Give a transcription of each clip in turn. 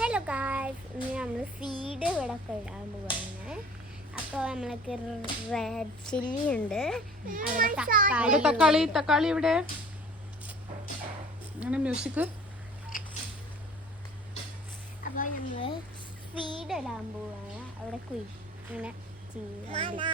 Hello guys, ഇന്ന് നമ്മൾ seed ഇവിടെ ഒക്കെ ഇടാൻ പോവാണ്. അപ്പോൾ നമ്മൾക്ക് റെഡ് ചില്ലി ഉണ്ട്, തക്കാളി ഇവിടെ മ്യൂസിക്. അപ്പോൾ നമ്മൾ സീഡ് ഇടാൻ പോവാണ്. അവിടെ ഇങ്ങനെ ചെയ്യാം.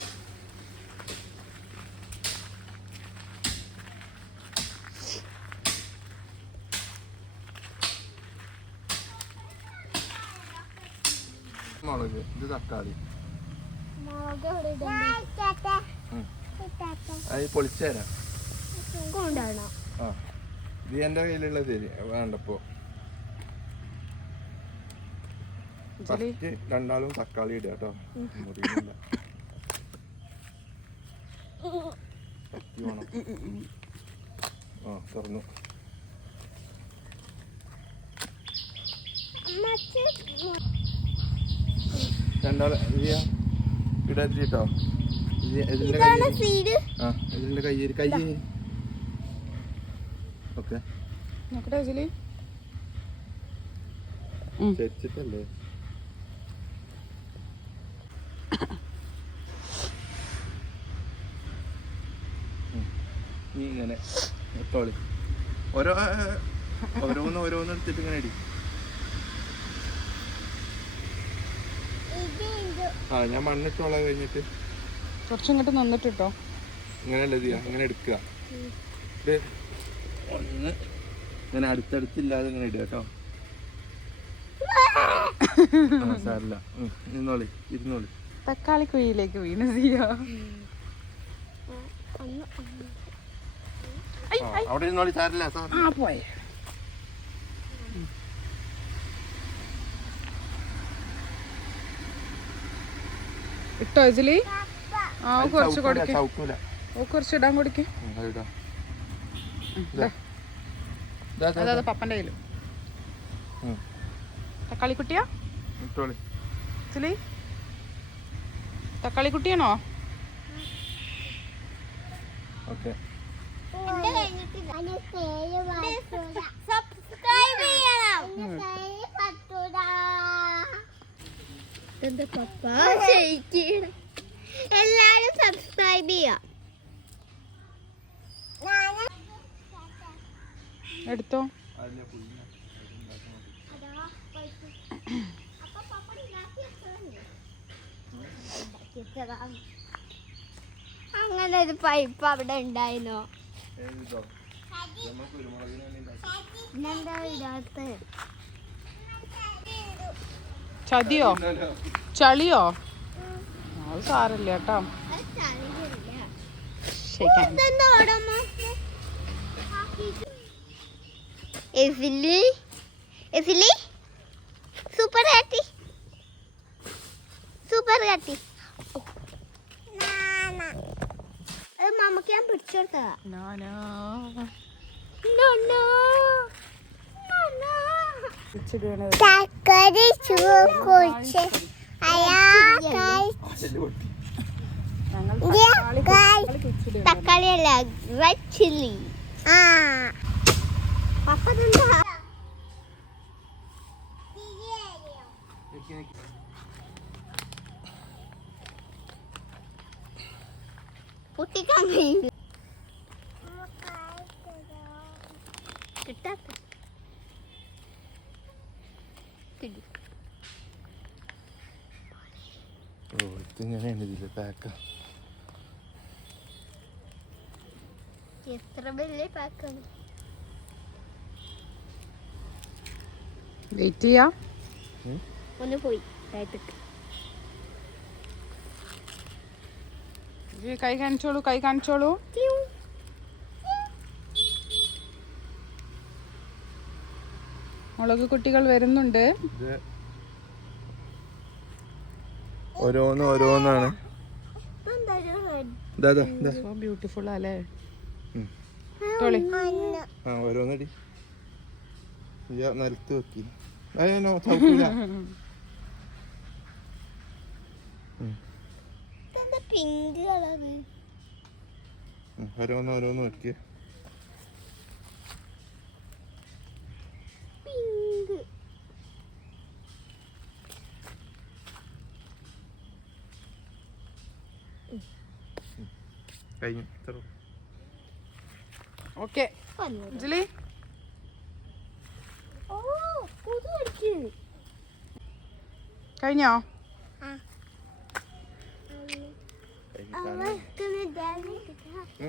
മുളക്, ഇത് തക്കാളി, അത് പൊളിച്ചുതരാം. ആ, ഇത് എൻ്റെ കയ്യിലുള്ളത് വേണ്ടപ്പോ. ഫസ്റ്റ് രണ്ടാളും തക്കാളി ഇടുക കേട്ടോ. മുറിയില്ല, ആ തുറന്നു. രണ്ടാള് ഇടത്തിട്ടോ. ഇതിന്റെ കൈ ഓക്കെ തെച്ചിട്ടല്ലേ. നീ ഇങ്ങനെ ഇട്ടോളി. ഓരോന്ന് എടുത്തിട്ട് ഇങ്ങനെ ഇടി. ആ, ഞാൻ മണ്ണിട്ടോളാ കഴിഞ്ഞിട്ട് കുറച്ചിങ്ങോട്ട് നന്നിട്ടോ. ഇങ്ങനെയല്ലേ ചെയ്യാ, ഇങ്ങനെ എടുക്കുക. ഇത് ഒന്ന് ഇങ്ങനെ അടുത്തടുത്തില്ലാതെ ഇങ്ങനെ ഇടുക കേട്ടോ. സാരില്ല, ഇരുന്നോളി. തക്കാളി കുഴിയിലേക്ക് വീണ് ചെയ്യാ. അവിടെ ഇരുന്നോളി, സാരില്ല. പോയെ ഇട്ടോ ഇതില്. ആ, കുറച്ച് ഇടാൻ കൊടുക്ക. അതാ പപ്പന്റെ കയ്യില് തക്കാളിക്കുട്ടിയാ. ഇതില് തക്കാളിക്കുട്ടിയാണോ? ഓക്കെ, എല്ലാരും സബ്സ്ക്രൈബ് ചെയ്യാം. എടുത്തോ. അങ്ങനെ ഒരു പൈപ്പ് അവിടെ ഉണ്ടായിരുന്നോ? ചതിയോ ചളിയോ? അത് സാരല്ല കേട്ടോ. മാമക്ക് ഞാൻ പിടിച്ചെടുത്തതാ. തക്കാളിയല്ല, റെഡ് ചില്ലി. പൊട്ടിക്കാൻ കഴിയില്ല. കിട്ടാത്ത ഇങ്ങനെയാണ് ഇതില് പാക്ക. എത്ര വലിയ പാക്കാണ്. വെയിറ്റ് ചെയ്യാ. ഒന്ന് പോയി താഴത്തേക്ക്. കൈ കാണിച്ചോളൂ. മുളക് കുട്ടികൾ വരുന്നുണ്ട്. ഓരോന്നാണ്. ബ്യൂട്ടിഫുൾ അല്ലേ? ഓരോന്നടി നിലത്ത് വെക്കി. Pink colour. ഓരോന്ന് വെക്കിയ. കഴിഞ്ഞു ഇത്ര ഓക്കെ വന്നു. അഞ്ജലി ഓ കൊതു കടിക്കുന്നു. കഴിഞ്ഞോ? അവർക്ക്